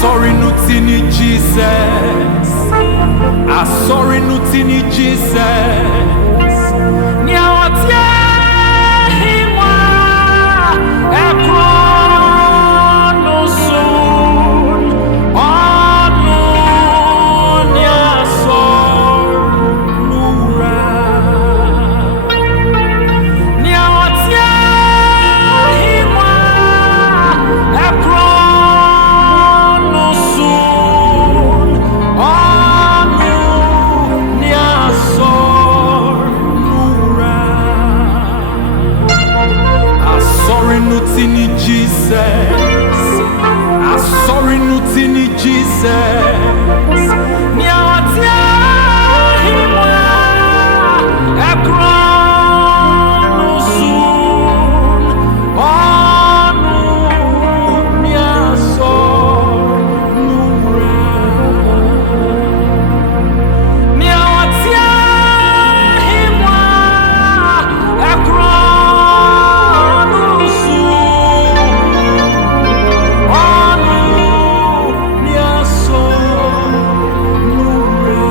Sorry, Nutini Jesus. Sorry, Nutini Jesus. Nyawatia hima ekrono sun onu nyasor nura. Nyawatia hima ekrono sun onu nyasor nura. Sorry, Nutini Jesus. Sorry, Nutini Jesus. Nyawatia hima ekrono sun onu nyasor nura. Nyawatia hima ekrono sun onu nyasor nura.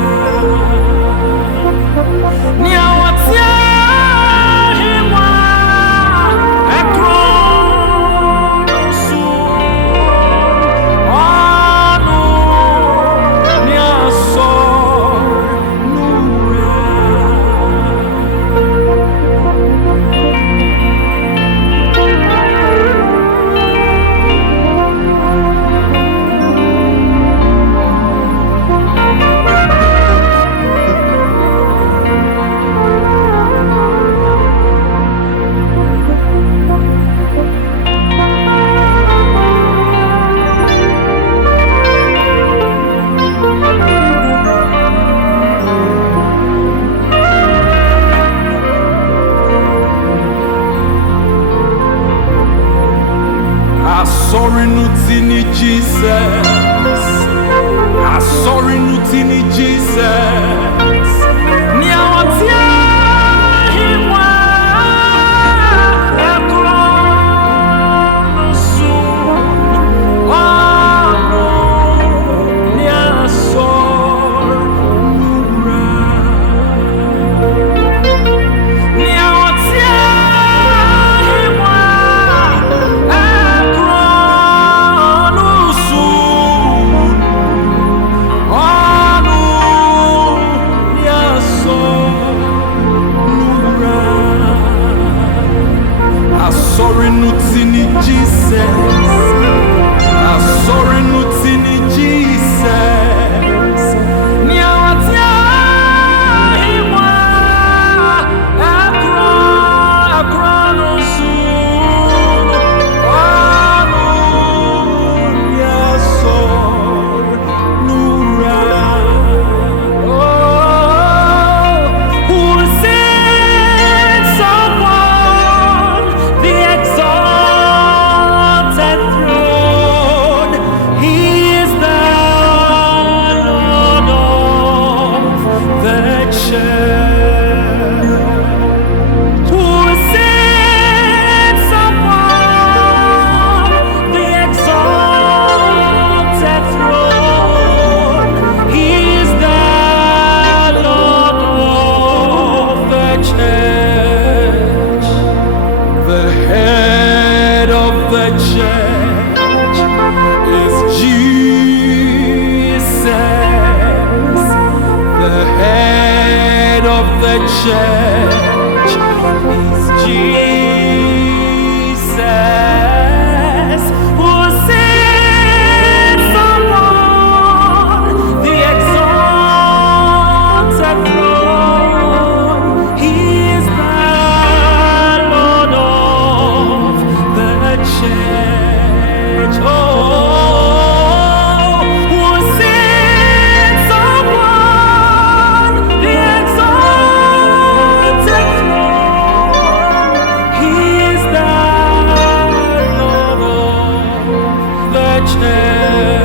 Nyawatia hima ekrono sun onu nyasor nura. Sorry, Nutini Jesus. Sorry, Nutini Jesus. Nyawatia hima ekrono sun onu nyasor nura. Nyawatia hima ekrono sun onu nyasor nura. Sorry, Nutini Jesus. Sorry, Nutini Jesus. Nyawatia hima ekrono sun onu nyasor nura. Who sits upon the exalted throne? He is the Lord of the church. Who sits upon the exalted throne? He is the Lord of the church. The head of the church is Jesus. The head of the church is Jesus. Who sits upon the exalted throne? He is the Lord of the church. Oh, who sits upon the exalted throne? He is the Lord of the church.